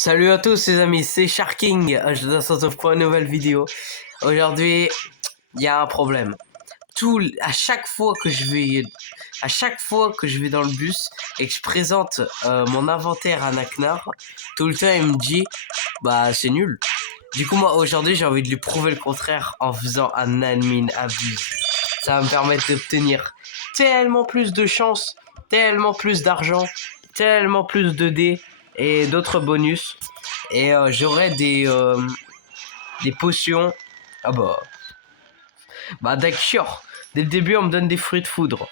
Salut à tous les amis, c'est Sharking. Je vous retrouve pour une nouvelle vidéo. Aujourd'hui, il y a un problème. À chaque fois que je vais dans le bus et que je présente mon inventaire à Naknar, tout le temps il me dit bah c'est nul. Du coup moi aujourd'hui j'ai envie de lui prouver le contraire en faisant un admin abuse. Ça va me permettre d'obtenir tellement plus de chance, tellement plus d'argent, tellement plus de dés et d'autres bonus. Et j'aurai des potions. Ah bah d'accord. Dès le début on me donne des fruits de foudre.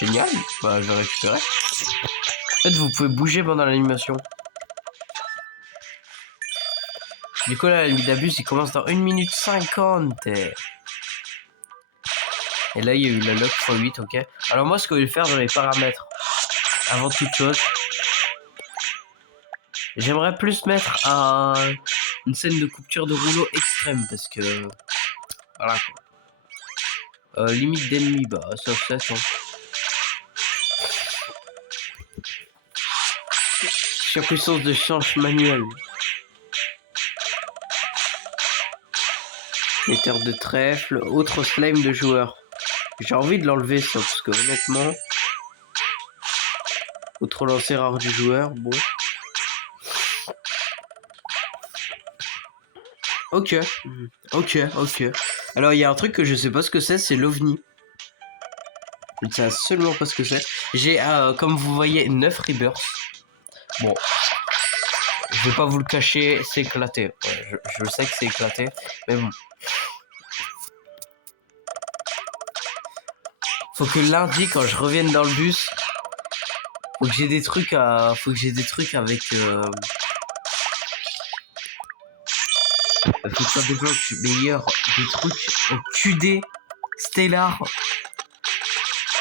Génial. Bah je vais récupérer. En fait vous pouvez bouger pendant l'animation. Du coup là la limite d'abus il commence dans 1 minute 50. Et là il y a eu la lock x8, ok. Alors moi ce que je vais faire dans les paramètres, avant toute chose, j'aimerais plus mettre une scène de coupure de rouleau extrême parce que voilà quoi. Limite d'ennemis, bah ça fait ça. Surpuissance de change manuelle. Éther de trèfle, autre slime de joueur. J'ai envie de l'enlever ça parce que honnêtement, autre lancer rare du joueur, bon. Ok. Alors il y a un truc que je sais pas ce que c'est l'OVNI. Je ne sais absolument pas ce que c'est. J'ai, comme vous voyez, 9 rebirths. Bon. Je vais pas vous le cacher, c'est éclaté. Ouais, je sais que c'est éclaté, mais bon. Faut que lundi, quand je revienne dans le bus, faut que j'ai des trucs avec... faut que ça débloque meilleur des trucs au QD Stellar.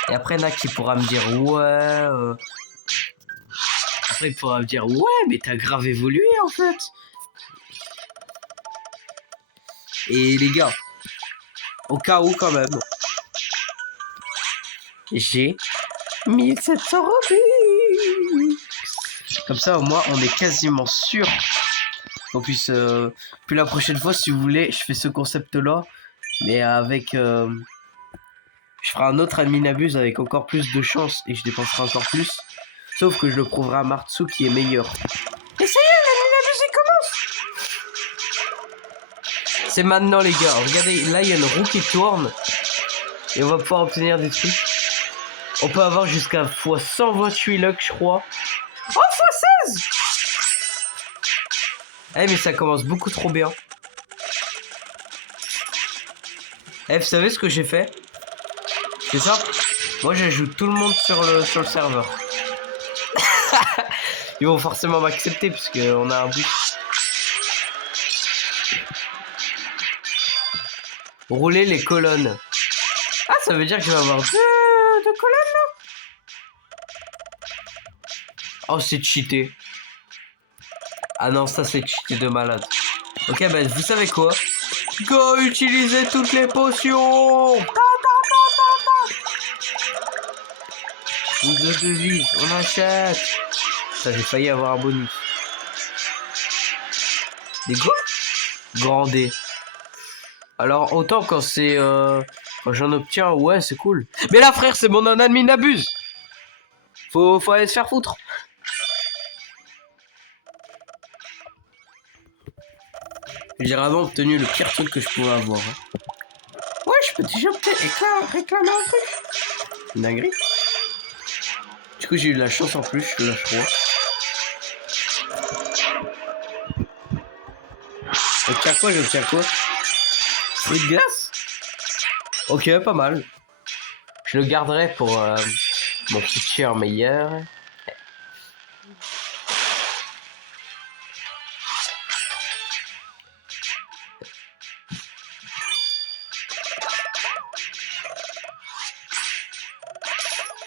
Et après, là, qui pourra me dire, ouais... Après, il pourra me dire, ouais, mais t'as grave évolué, en fait. Et les gars, au cas où, quand même, j'ai 1700 Robux. Comme ça, au moins, on est quasiment sûr qu'on puisse... Puis la prochaine fois, si vous voulez, je fais ce concept-là, mais avec... je ferai un autre admin abuse avec encore plus de chance et je dépenserai encore plus. Sauf que je le prouverai à Martsu qui est meilleur. Et ça y est, l'admin abuse, il commence. C'est maintenant, les gars. Regardez, là, il y a une roue qui tourne. Et on va pouvoir obtenir des trucs. On peut avoir jusqu'à x128 luck, je crois. Oh, x16. Eh, mais ça commence beaucoup trop bien. Eh, vous savez ce que j'ai fait? C'est ça. Moi, j'ajoute tout le monde sur le serveur. Ils vont forcément m'accepter puisque on a un but. Rouler les colonnes. Ah, ça veut dire que je vais avoir deux colonnes là. Oh, c'est cheaté. Ah non, ça c'est cheaté de malade. Ok, ben vous savez quoi? Go utiliser toutes les potions. Vous de devise, on achète. Ça, j'ai failli avoir un bonus. Des quoi? Grand D. Alors autant quand c'est quand j'en obtiens, ouais c'est cool. Mais là frère, c'est mon admin abuse. Faut aller se faire foutre. J'ai vraiment obtenu le pire truc que je pouvais avoir. Ouais, je peux déjà réclamer un truc. Une dinguerie. Du coup, j'ai eu de la chance en plus, je lâche trop. J'obtiens quoi? Fruit de glace? Ok, pas mal. Je le garderai pour mon futur meilleur.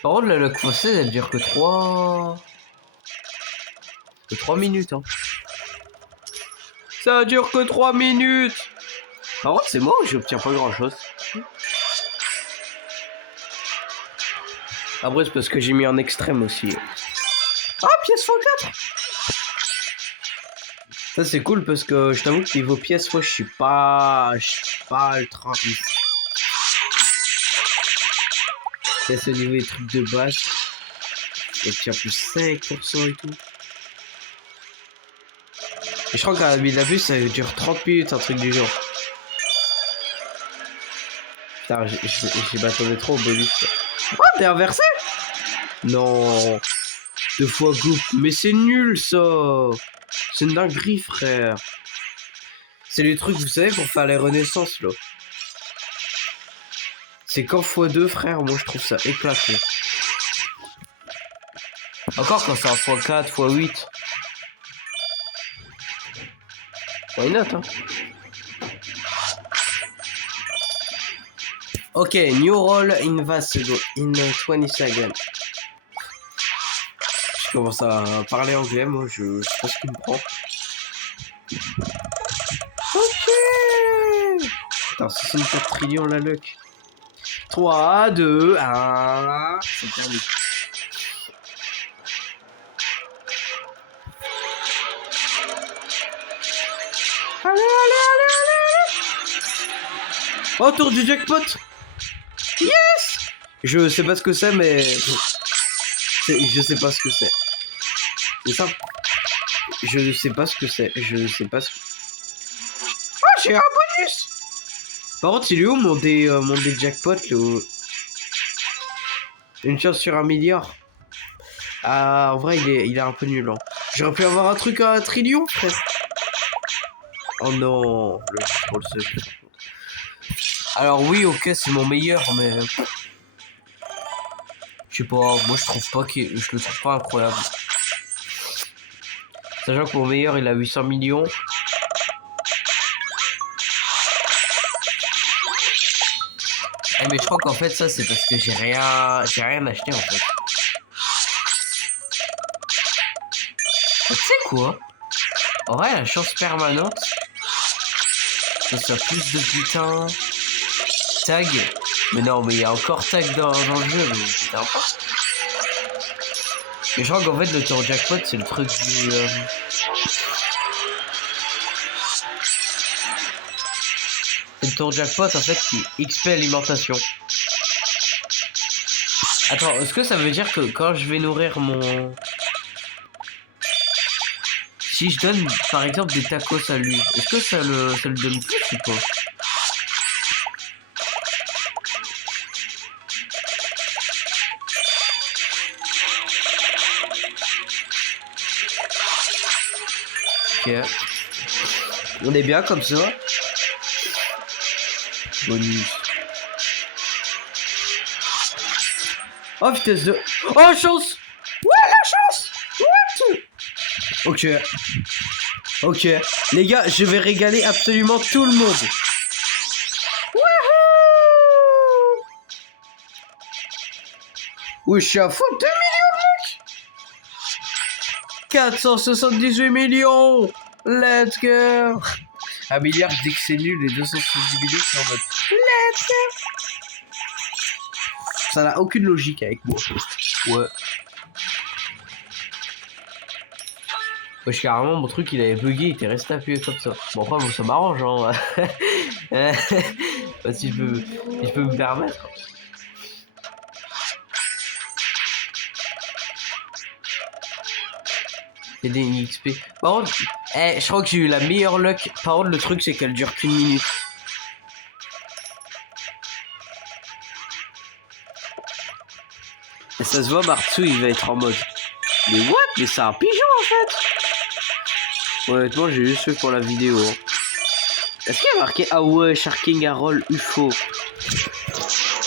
Par contre, la lock française, elle dure que 3 minutes. Hein. Ça dure que 3 minutes. Par contre, c'est moi ou j'obtiens pas grand chose? Après, c'est parce que j'ai mis en extrême aussi. Ah, pièce 104. Ça c'est cool parce que je t'avoue que niveau pièces, moi je suis pas ultra. C'est au niveau des trucs de base. Et puis en plus 5% et tout. Et je crois qu'à la bus ça dure 30 minutes, un truc du genre. Putain, j'ai m'attendais trop au bonus. Quoi, t'es inversé? Non. 2 fois groupe. Mais c'est nul ça. C'est une dinguerie, frère. C'est les trucs, vous savez, pour faire les renaissances là. C'est qu'en x2, frère, moi je trouve ça éclaté. Encore quand c'est en x4, x8. Why not, hein? Ok, new roll invisible in 20 seconds. Je commence à parler anglais, moi je sais pas ce qui me prend. Ok. Putain, 64 trillions la luck. 3, 2, 1. C'est perdu. Allez. Oh, tour du jackpot. Yes. Je sais pas ce que c'est, mais... Je sais pas ce que c'est. C'est ça. Je sais pas ce que c'est. Je sais pas ce que... Ah, j'ai un bonus. Par contre, il est où mon dé jackpot là? Une chance sur 1 milliard. Ah, en vrai, il est un peu nul. Hein. J'aurais pu avoir un truc à 1 trillion, frère. Oh non, le seul. Alors oui, ok, c'est mon meilleur, mais... Je sais pas, moi je trouve pas je le trouve pas incroyable. Sachant que mon meilleur, il a 800 millions. Eh mais je crois qu'en fait ça c'est parce que j'ai rien acheté en fait. Tu sais quoi? En vrai la chance permanente, que ça plus de putain tag. Mais non mais il y a encore tag dans le jeu, mais c'est un pas. Mais je crois qu'en fait le tour jackpot c'est le truc du... C'est le tour jackpot en fait qui XP alimentation. Attends, est-ce que ça veut dire que quand je vais nourrir mon... Si je donne par exemple des tacos à lui, est-ce que ça le donne plus ou pas? Ok. On est bien comme ça. Bonus. Oh vitesse de... Oh chance. Ouais la chance. What? Ok. Ok. Les gars, je vais régaler absolument tout le monde. Wouhou. Oui, je suis à fond 2 millions mec. 478 millions. Let's go. 1 milliard, je dis que c'est nul, les 270 millions, c'est en mode let's go. Ça n'a aucune logique avec moi. Ouais. Wesh, carrément, mon truc il avait bugué, il était resté appuyé comme ça. Bon, après, ça m'arrange, hein. Bah, si je peux me permettre. C'est des XP. Par contre, je crois que j'ai eu la meilleure luck. Par contre, le truc, c'est qu'elle dure qu'une minute. Et ça se voit, Martsu, il va être en mode. Mais what? Mais c'est un pigeon en fait! Honnêtement, j'ai juste fait pour la vidéo. Est-ce qu'il y a marqué ah ouais, Sharking Harold UFO?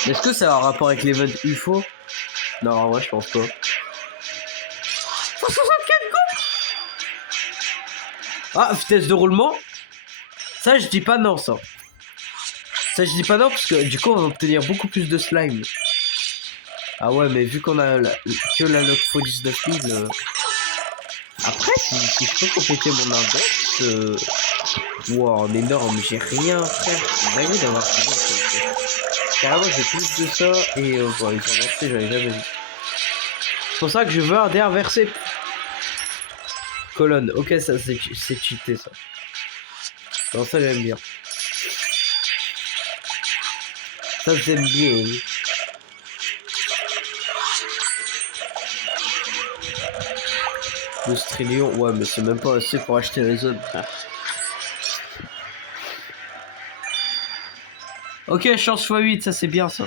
Est-ce que ça a un rapport avec l'event UFO? Non, en vrai, je pense pas. 164 coups! Ah, vitesse de roulement? Ça, je dis pas non, ça. Ça, je dis pas non, parce que du coup, on va obtenir beaucoup plus de slime. Ah ouais, mais vu qu'on a que la luck x 19 000... Après, si je peux compléter mon index... Wow, en énorme, j'ai rien, frère. C'est dingue d'avoir ça. Carrément, j'ai plus de ça, et bon, les inversés, j'avais jamais vu. C'est pour ça que je veux un dé inversé. Colonne. Ok, ça c'est cheaté ça. Non, ça j'aime bien. Ça j'aime bien. Le trillion, ouais, mais c'est même pas assez pour acheter les zones. Ok, chance x8, ça c'est bien ça.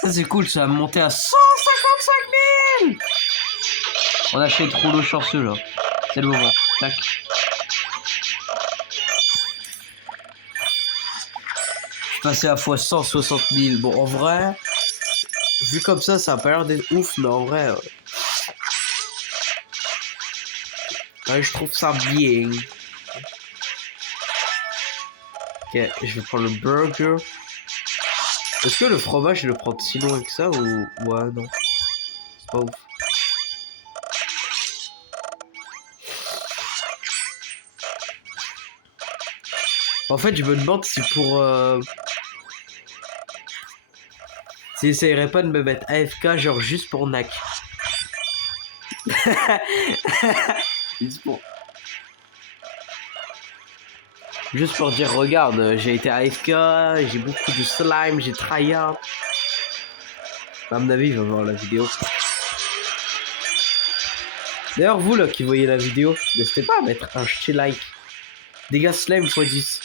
Ça c'est cool, ça va monter à 155 000. On a fait trop le chanceux là. C'est le moment. Tac. Je suis passé à fois 160 000. Bon, en vrai, vu comme ça a pas l'air d'être ouf, mais en vrai, ouais, je trouve ça bien. Ok, je vais prendre le burger. Est-ce que le fromage, je le prends si loin que ça ou... Ouais, non. C'est pas ouf. En fait, je me demande si pour... S'ils essaieraient pas de me mettre AFK, genre juste pour NAC. Juste pour dire, regarde, j'ai été AFK, j'ai beaucoup de slime, j'ai tryhard. À mon avis, il va voir la vidéo. D'ailleurs, vous là qui voyez la vidéo, n'hésitez pas à mettre un petit like. Dégâts slime x10.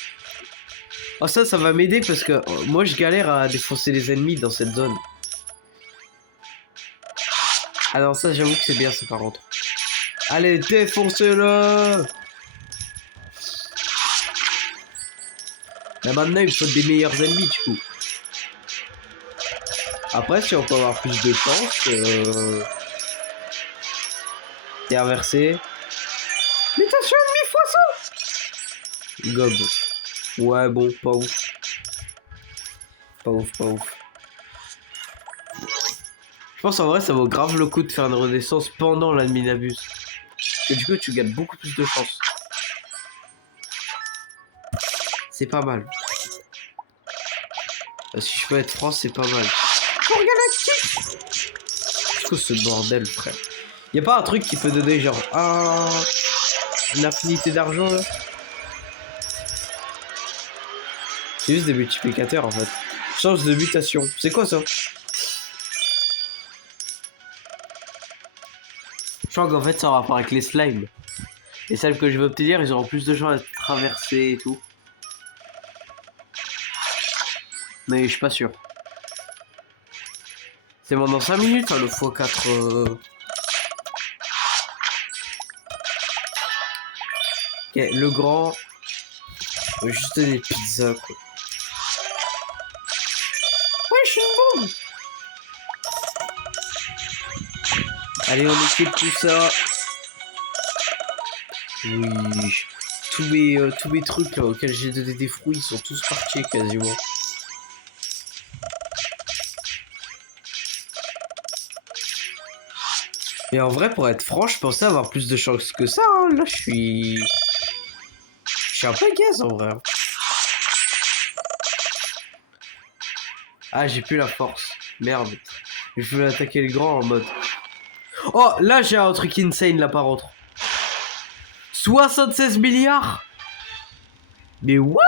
Oh, ça va m'aider parce que moi je galère à défoncer les ennemis dans cette zone. Alors, ça, j'avoue que c'est bien, ça par contre. Allez, défoncez-le! Là maintenant, il faut des meilleurs ennemis du coup. Après, si on peut avoir plus de chance, t'es inversé. Mutation ennemie x 100! Gob. Ouais, bon, pas ouf. Pas ouf, pas ouf. Je pense en vrai, ça vaut grave le coup de faire une renaissance pendant l'adminabus. Parce que du coup, tu gagnes beaucoup plus de chance. C'est pas mal. Si je peux être franc, c'est pas mal. Pour galactique. C'est quoi ce bordel, frère? Y'a pas un truc qui peut donner genre une infinité d'argent là? C'est juste des multiplicateurs en fait. Chance de mutation. C'est quoi ça? Je crois qu'en fait ça a rapport avec les slimes. Et celles que je veux obtenir, ils auront plus de chances d'être traversées et tout. Mais je suis pas sûr. C'est bon dans 5 minutes hein, le x4. Ok, le grand. Juste des pizzas quoi. Ouais, je suis une bombe. Allez, on équipe tout ça. Oui. Tous mes trucs là, auxquels j'ai donné des fruits, ils sont tous partis quasiment. Et en vrai, pour être franc, je pensais avoir plus de chance que ça. Hein. Là, je suis un peu gaze en vrai. Ah, j'ai plus la force. Merde. Je voulais attaquer le grand en mode... Oh, là, j'ai un truc insane là par contre. 76 milliards. Mais what?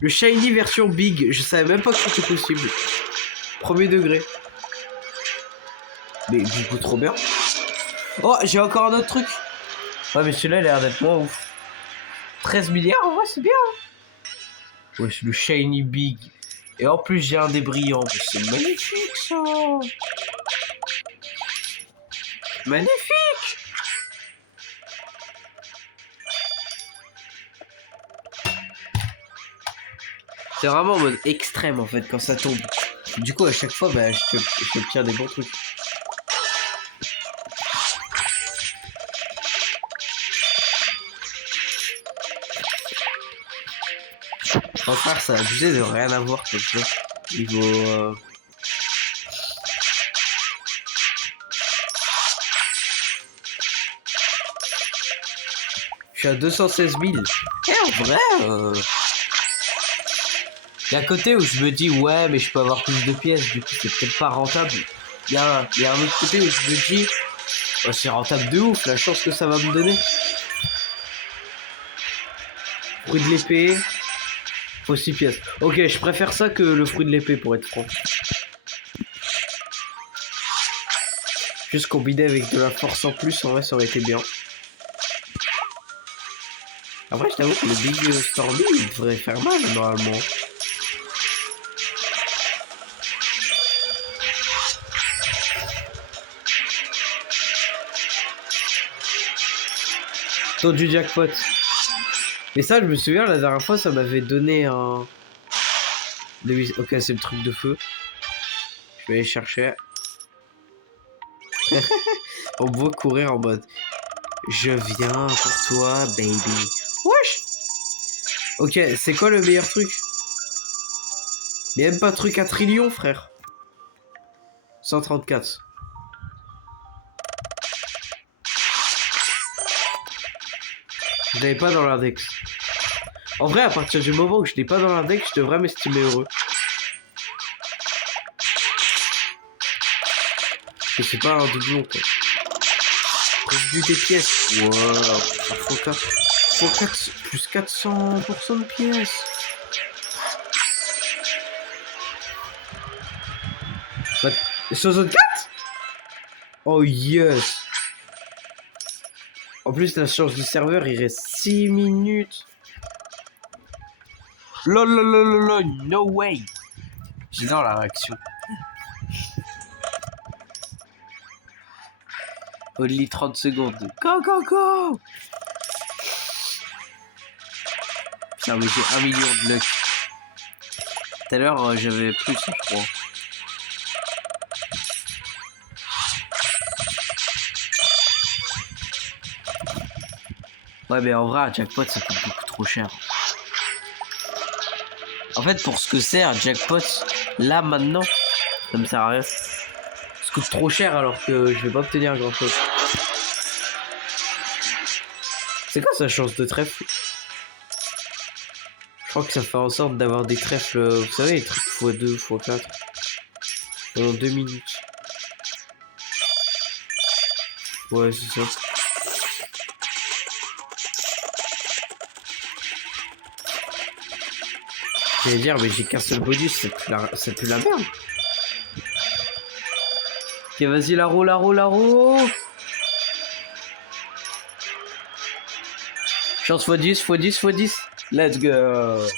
Le shiny version big. Je savais même pas que c'était possible. Premier degré. Mais du coup, trop bien. Oh, j'ai encore un autre truc. Ouais, mais celui-là, il a l'air d'être moins ouf. 13 milliards, en vrai, c'est bien. Ouais, c'est le shiny big. Et en plus, j'ai un des brillants. C'est magnifique, ça. Magnifique. C'est vraiment en mode extrême, en fait, quand ça tombe. Du coup, à chaque fois, bah, je obtiens des bons trucs. En frère, ça a abusé de rien avoir comme ça. Niveau... Je suis à 216 000. Et en vrai... Il y a un côté où je me dis, ouais, mais je peux avoir plus de pièces, du coup, c'est peut-être pas rentable. Il y a un autre côté où je me dis, Oh, c'est rentable de ouf, la chance que ça va me donner. Fruit de l'épée. Faut 6 pièces. Ok, je préfère ça que le fruit de l'épée pour être franc. Juste combiné avec de la force en plus, en vrai, ça aurait été bien. Après, je t'avoue que le Big Stormy, il devrait faire mal, normalement. Taux du jackpot. Et ça, je me souviens, la dernière fois, ça m'avait donné un... Ok, c'est le truc de feu. Je vais aller chercher. On me voit courir en mode... Je viens pour toi, baby. Wesh. Ok, c'est quoi le meilleur truc? Mais même pas truc à trillion, frère. 134. Je l'avais pas dans l'index. En vrai, à partir du moment où je l'ai pas dans l'index, je devrais m'estimer heureux. Que c'est pas un doublon, quoi. Revenu des pièces. Wow. Faut 4, plus 400% de pièces. Bah, 64? Oh yes. En plus, la chance du serveur, il reste 6 minutes. Lol, no way. J'adore la réaction. Only 30 secondes. Go. Putain, mais j'ai 1 million de luck. Tout à l'heure, j'avais plus, je crois. Ouais, mais en vrai, un jackpot, ça coûte beaucoup trop cher. En fait, pour ce que c'est un jackpot, là, maintenant, ça me sert à rien. Ça coûte trop cher alors que je vais pas obtenir grand chose. C'est quoi sa chance de trèfle? Je crois que ça fait en sorte d'avoir des trèfles, vous savez, les trucs x2, x4. Pendant 2 minutes. Ouais, c'est ça. J'allais dire, mais j'ai qu'un seul bonus, c'est plus la merde. Ok, vas-y, la roue. Chance x10. Let's go.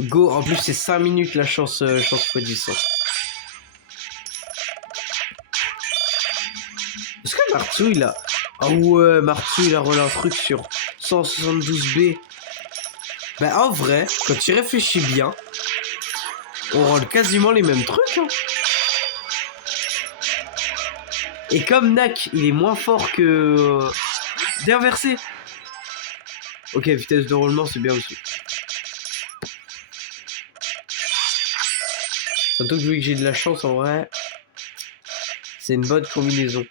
Go, en plus c'est 5 minutes la chance x10. Est-ce que Martsu il a... Ah ouais, Martsu il a roulé un truc sur 172B. Bah en vrai, quand tu réfléchis bien, on roule quasiment les mêmes trucs. Hein. Et comme Nak, il est moins fort que... d'inverser. Ok, vitesse de roulement, c'est bien aussi. Surtout que vu que j'ai de la chance, en vrai, c'est une bonne combinaison.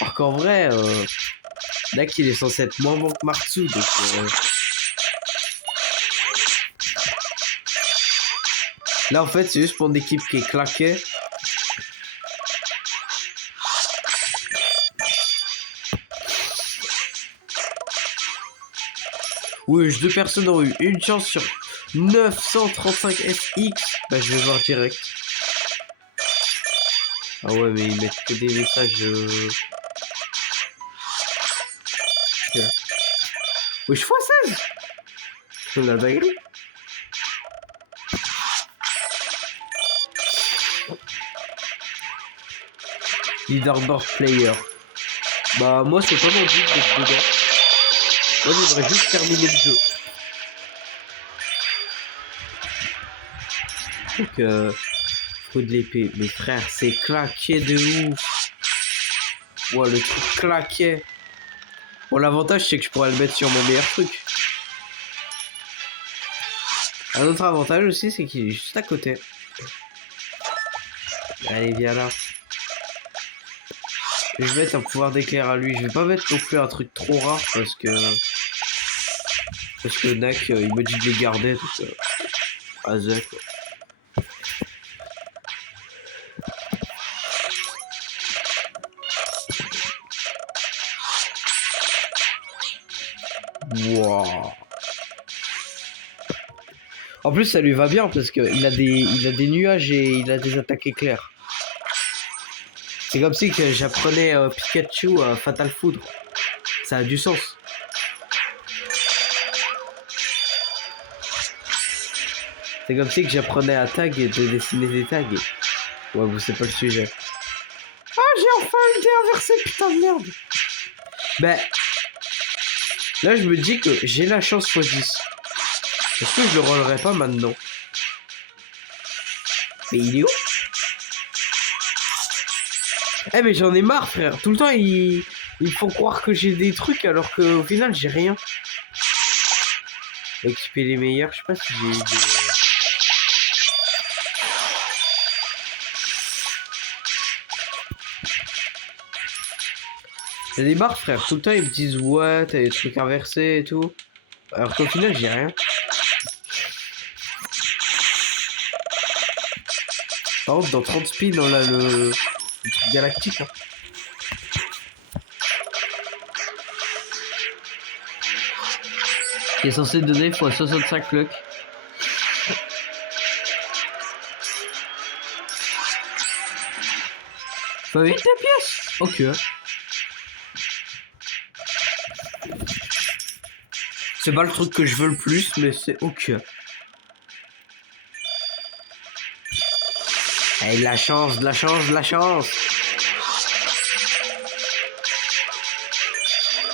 Alors qu'en vrai, Nak, il est censé être moins bon que Martsu, donc... Là, en fait, c'est juste pour une équipe qui est claquée. Oui, 2 personnes ont eu une chance sur 935 FX. Bah, je vais voir direct. Ah ouais, mais ils mettent que des messages... Oui, je x16. C'est la dinguerie. Leaderboard player. Bah moi c'est pas mon but d'être dedans. Moi je voudrais juste terminer le jeu. Donc faut de l'épée. Mais frère c'est claqué de ouf. Ouais le truc claqué. Bon l'avantage c'est que je pourrais le mettre sur mon meilleur truc. Un autre avantage aussi c'est qu'il est juste à côté. Allez viens là. Je vais mettre un pouvoir d'éclair à lui. Je vais pas mettre non plus un truc trop rare parce que Nak il me dit de les garder. Donc, à Z, quoi. Wow. En plus, ça lui va bien parce qu'il a des nuages et il a des attaques éclairs. C'est comme si que j'apprenais Pikachu à Fatal Foudre. Ça a du sens. C'est comme si que j'apprenais à tag et de dessiner des tags. Ouais, bon, c'est pas le sujet. Ah, j'ai enfin été inversé, putain de merde. Ben, là, je me dis que j'ai la chance x10. Est-ce que je le rollerai pas maintenant? Mais il est où? Eh, mais j'en ai marre, frère. Tout le temps, ils font croire que j'ai des trucs alors qu'au final, j'ai rien. XP les meilleurs, je sais pas si j'ai eu des... J'ai des barres, frère. Tout le temps, ils me disent ouais, t'as des trucs inversés et tout. Alors qu'au final, j'ai rien. Par contre, dans 30 spins, on a le truc galactique. Hein. Qui est censé donner x 65 luck. Faut 8 pièces. Ok. C'est pas le truc que je veux le plus, mais c'est ok. Hey, de la chance, de la chance, de la chance.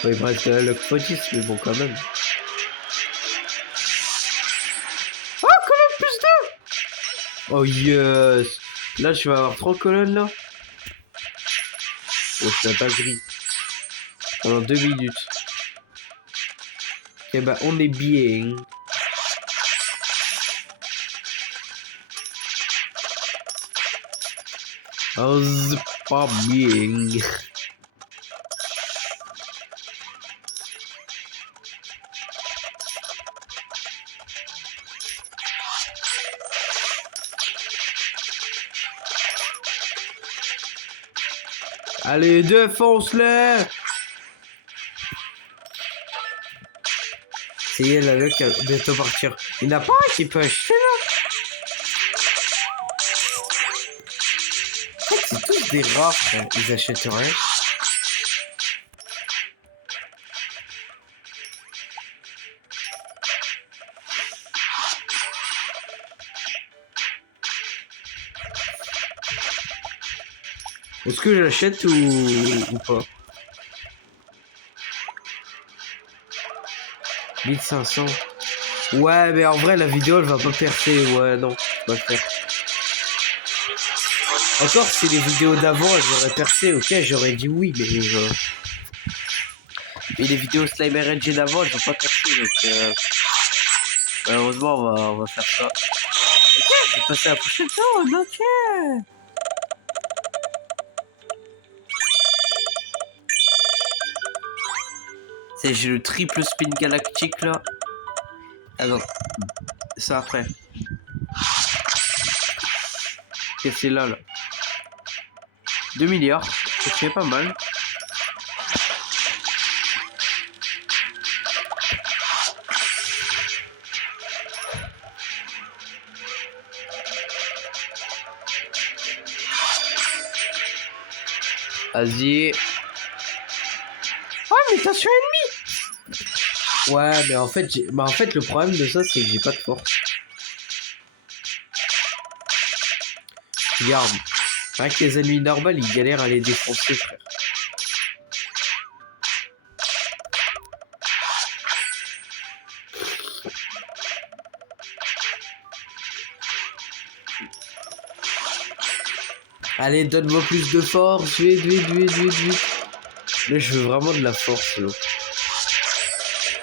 Oui, bref, le x10, mais bon, quand même. Oh, colonne plus 2. Oh, yes. Là, je vais avoir 3 colonnes, là. Oh, c'est pas gris. Pendant 2 minutes. Eh ben, on est bien. Oh, c'est pas bien. Allez, défonce-les! C'est elle avec qui va bientôt partir. Il n'y en a pas un qui peut acheter là? En fait, c'est tous des rares, frère. Ils achètent rien. Est-ce que j'achète ou pas? 1500. Ouais, mais en vrai, la vidéo, elle va pas percer. Ouais, non, je vais pas le faire. Encore, si les vidéos d'avant, elles auraient percé, ok, j'aurais dit oui, mais les vidéos Slimer Edge d'avant, elles vont pas percer, donc malheureusement, on va faire ça. Ok, je vais passer à la prochaine zone, ok. C'est j'ai le triple spin galactique là. Ah non, ça après. Ok, c'est là. 2 milliards, ok, pas mal. Vas-y. Oh, mutation ennemie. Ouais, mais en fait, le problème de ça, c'est que j'ai pas de force. Regarde. Avec les ennemis normaux, ils galèrent à les défoncer, frère. Allez, donne-moi plus de force. Vite. Là, je veux vraiment de la force, là.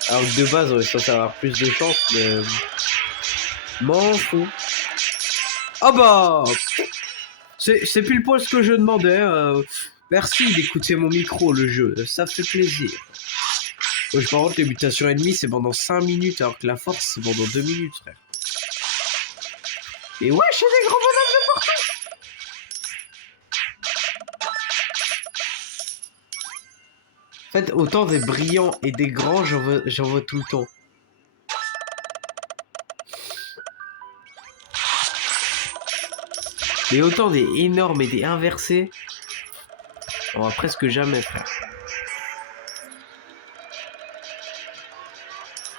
Alors que de base, on est censé avoir plus de chance, mais... M'en fous. Ah bah, c'est plus le poil ce que je demandais. Merci d'écouter mon micro, le jeu. Ça fait plaisir. Ouais, par contre, les mutations ennemies, c'est pendant 5 minutes, alors que la force, c'est pendant 2 minutes, frère. Et ouais, j'ai des gros bonhommes de partout. En fait, autant des brillants et des grands, j'en vois tout le temps. Mais autant des énormes et des inversés, on va presque jamais faire.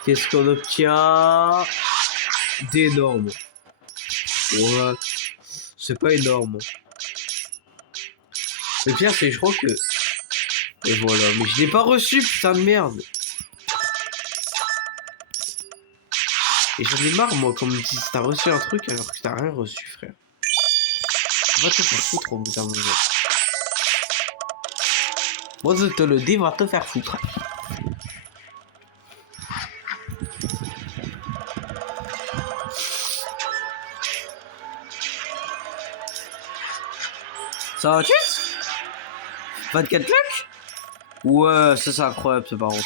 Qu'est-ce qu'on obtient? D'énormes. Ouais. C'est pas énorme. Le pire, c'est que je crois que... Et voilà, mais je l'ai pas reçu, putain de merde. Et j'en ai marre, moi, qu'on me dise t'as reçu un truc alors que t'as rien reçu, frère. Va te faire foutre au bout d'un moment. Moi, je te le dis, va te faire foutre. Ça va, tu 24 luck? Ouais, ça c'est incroyable, ce baron.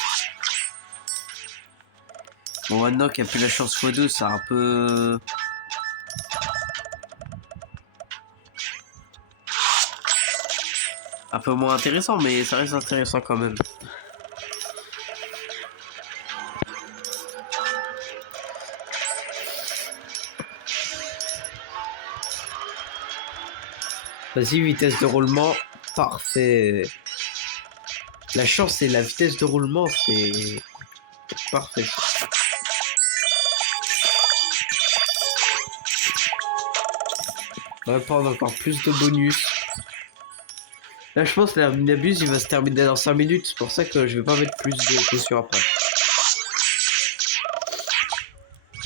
Bon, maintenant qu'il n'y a plus la chance x2, c'est un peu... un peu moins intéressant, mais ça reste intéressant quand même. Vas-y, vitesse de roulement, parfait. La chance et la vitesse de roulement, c'est parfait. On va prendre encore plus de bonus. Là, je pense que la minabuse, il va se terminer dans 5 minutes. C'est pour ça que je vais pas mettre plus de potions après.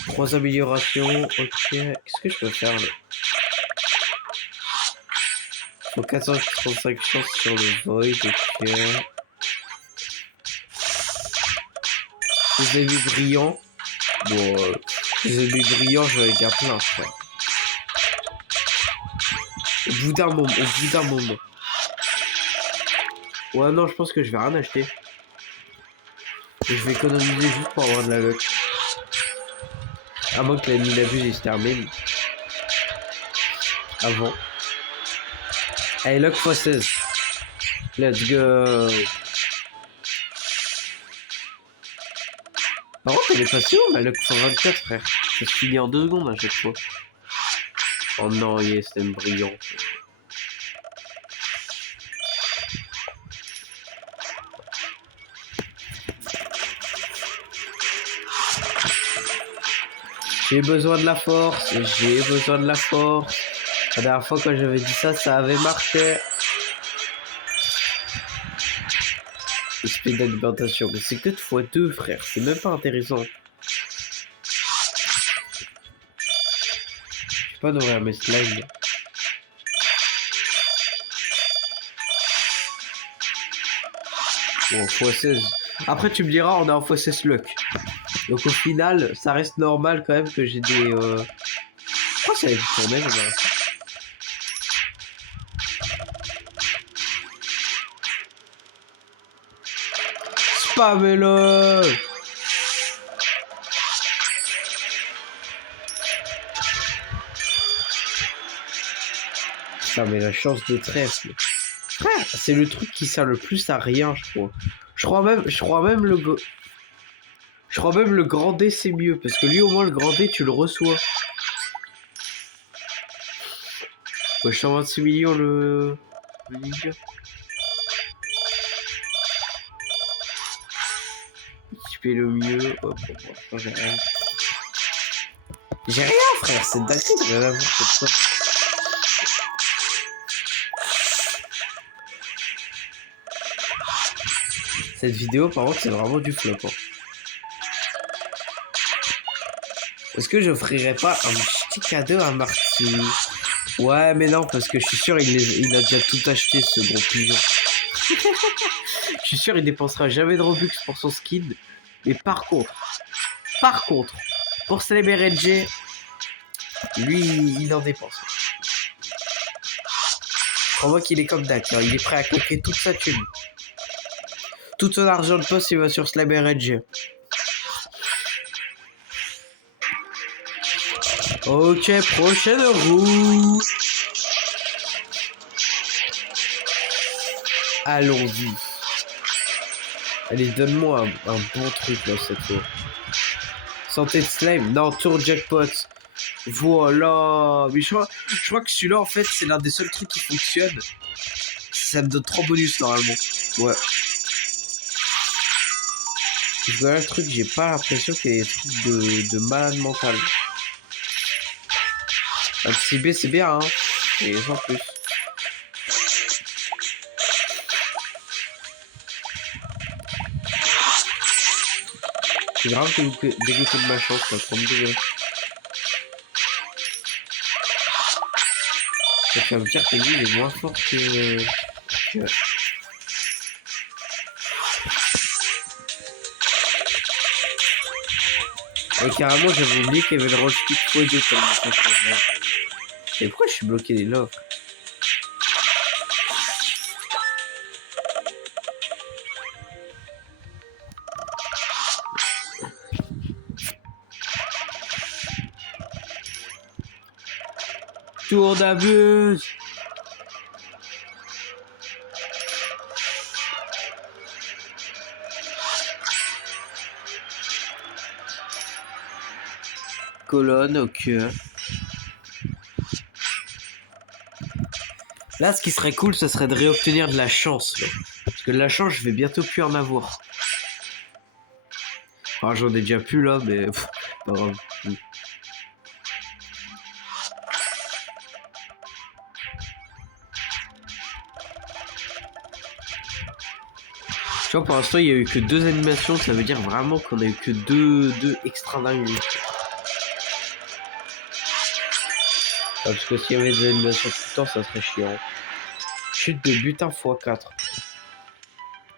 3 améliorations. Ok. Qu'est-ce que je peux faire là? Faut 435 chances sur le void. Ok. Les ennemis brillants. Bon, les ennemis brillants, j'en ai déjà plein, frère. Au bout d'un moment. Ouais, non, je pense que je vais rien acheter. Et je vais économiser juste pour avoir de la luck. À moins que la minabuse il se termine. Avant. Allez, luck x16. Let's go. Par contre, elle est passée où ma luck x24, frère? Ça se finit en 2 secondes à chaque fois. Oh non, yes, c'était brillant. J'ai besoin de la force, j'ai besoin de la force. La dernière fois quand j'avais dit ça, ça avait marché. Speed d'alimentation, mais c'est que de x2, frère, c'est même pas intéressant. Je vais pas nourrir mes slimes. Bon, x16. Après, tu me diras, on est en x16 luck. Donc au final, ça reste normal quand même que j'ai des... Pourquoi ça avait tourné, je vois. Spamez-le. Putain, mais la chance de trèfle. Frère, c'est le truc qui sert le plus à rien, je crois. Je crois même le grand D c'est mieux, parce que lui au moins le grand D tu le reçois. Ouais, 126 millions le ninja. Équiper le mieux. Hop, j'ai rien. J'ai rien, frère, c'est dingue de rien avoir comme ça. Cette vidéo, par contre, c'est vraiment du flop. Hein. Est-ce que j'offrirais pas un petit cadeau à Marty? Ouais, mais non, parce que je suis sûr il a déjà tout acheté, ce gros pigeon. Je suis sûr il dépensera jamais de Robux pour son skin. Mais par contre, pour célébrer LG, lui, il en dépense. On voit qu'il est comme Dak, hein. Il est prêt à claquer toute sa thune. Tout son argent de poste, il va sur Slimer Edge. Ok, prochaine roue. Allons-y. Allez, donne-moi un bon truc là cette fois. Santé de slime. Non, tour jackpot. Voilà. Mais je crois que celui-là en fait c'est l'un des seuls trucs qui fonctionne. Ça me donne 3 bonus normalement. Ouais. Voilà le truc, j'ai pas l'impression qu'il y ait des trucs de malade mental. Un petit B c'est bien hein. Et sans plus. C'est grave dégoûté de ma chance, quoi, trop me dégueu. Ça fait me dire que lui, il est moins fort que... Et carrément, j'avais oublié qu'il y avait le roll stick x2 tellement ça change là. Et pourquoi je suis bloqué là? Tour d'abuse. Colonne, ok. Là, ce qui serait cool, ce serait de réobtenir de la chance. Là. Parce que de la chance, je vais bientôt plus en avoir. Enfin, j'en ai déjà plus là, mais pff, pas grave. Tu vois, pour l'instant, il n'y a eu que 2 animations. Ça veut dire vraiment qu'on a eu que deux extra dingues. Parce que s'il y avait des animations tout le temps, ça serait chiant. Chute de butin x4.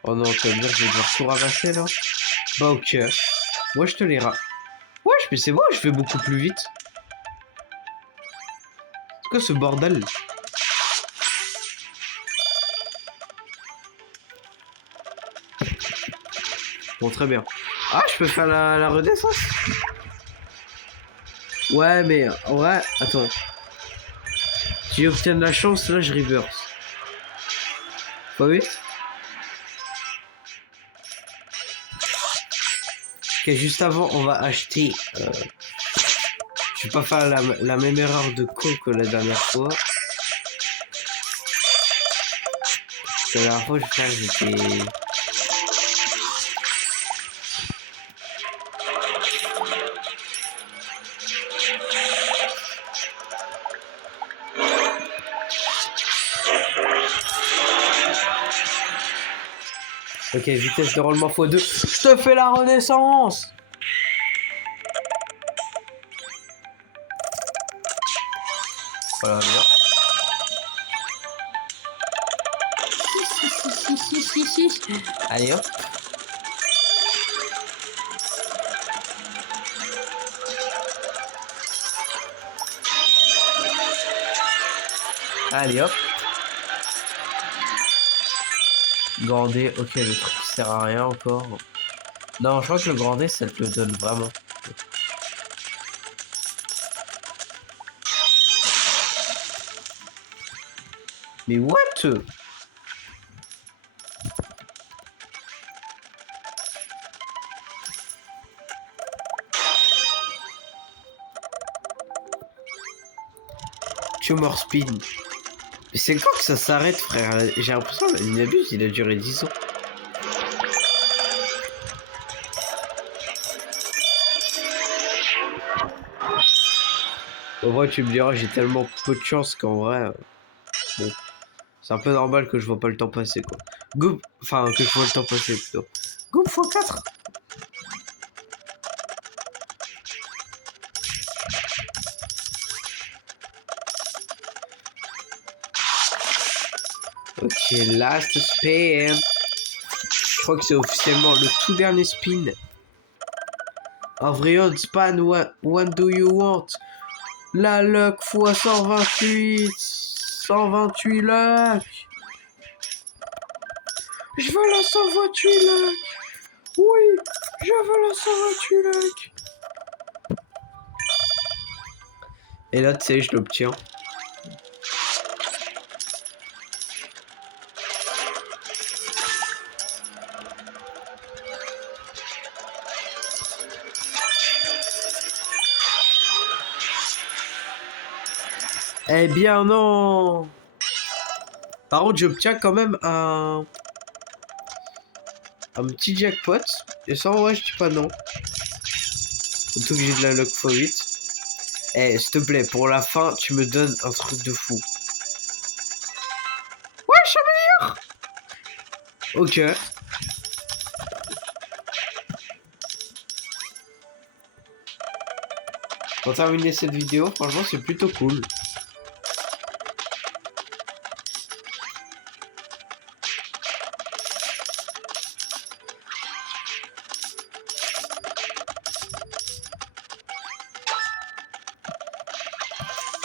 Oh non, tu vas me dire que je vais devoir tout ramasser là? Bah ok. Moi je te les Ouais, mais c'est moi, je fais beaucoup plus vite. C'est quoi ce bordel? Bon, très bien. Ah, je peux faire la renaissance? Ouais, mais ouais, attends. Si j'obtiens de la chance, là je reverse. Pas vu? Ok, juste avant, on va acheter. Je vais pas faire la même erreur de con que la dernière fois. La dernière fois, j'étais. Ok, vitesse de roulement x2. Je te fais la renaissance! Voilà, voilà. Allez hop. Allez hop. Grandet, ok, le truc qui sert à rien encore. Non, je crois que le Grandet, ça te le donne vraiment. Mais what? Tumor Spin. Mais c'est quand que ça s'arrête, frère? J'ai l'impression qu'il abuse, il a duré 10 ans. En vrai, tu me diras, j'ai tellement peu de chance qu'en vrai... Bon, c'est un peu normal que je vois pas le temps passer, quoi. Goop... Enfin, que je vois le temps passer, plutôt. Goop x4. Ok, last spin. Je crois que c'est officiellement le tout dernier spin. Un vrai on span, what do you want? La luck x 128. 128 luck. Je veux la 128 luck. Oui, je veux la 128 luck. Et là, tu sais, je l'obtiens. Eh bien non. Par contre, j'obtiens quand même un petit jackpot. Et ça, en vrai, je dis pas non. Surtout que j'ai de la luck x8. Eh, s'il te plaît, pour la fin, tu me donnes un truc de fou. Ouais, je suis meilleur. Ok. Pour terminer cette vidéo, franchement, c'est plutôt cool.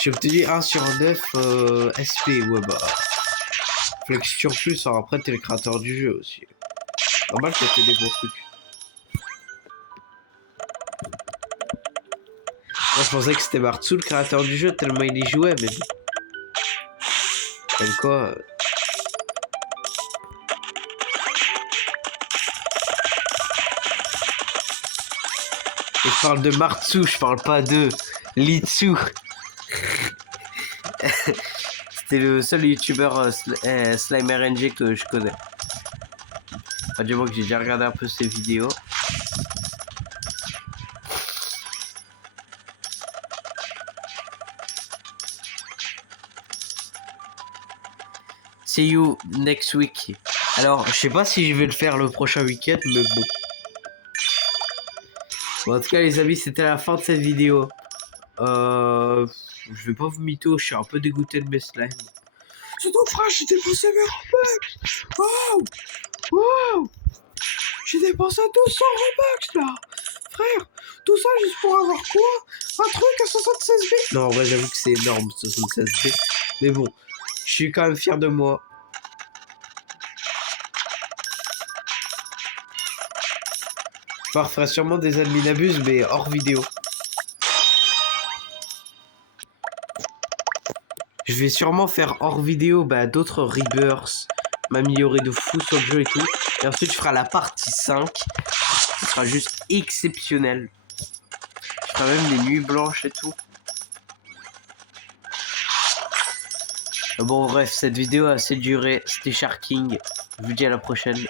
J'ai obtenu 1 sur 9 SP. Ouais, bah. Flexion plus, alors après, t'es le créateur du jeu aussi. Normal que t'aies des bons trucs. Moi, je pensais que c'était Martsu, le créateur du jeu, tellement il y jouait, mais bon. Comme quoi. Et je parle de Martsu, je parle pas de Litsu. C'était le seul youtubeur Slimer NG que je connais. Enfin, du moins que j'ai déjà regardé un peu ses vidéos. See you next week. Alors, je sais pas si je vais le faire le prochain week-end, mais bon. Bon, en tout cas, les amis, c'était la fin de cette vidéo. Je vais pas vous mytho, je suis un peu dégoûté de mes slimes. Surtout, frère, j'ai dépensé mes Robux. Wow! Wow! J'ai dépensé 200 Robux, là. Frère, tout ça juste pour avoir quoi? Un truc à 76 B. Non, en vrai, j'avoue que c'est énorme, 76 B. Mais bon, je suis quand même fier de moi. Je referai sûrement des admin abuse, mais hors vidéo. Je vais sûrement faire hors vidéo d'autres rebirths, m'améliorer de fou sur le jeu et tout. Et ensuite, je ferai la partie 5. Ce sera juste exceptionnel. Je ferai même des nuits blanches et tout. Bon, bref, cette vidéo a assez duré. C'était Sharking. Je vous dis à la prochaine.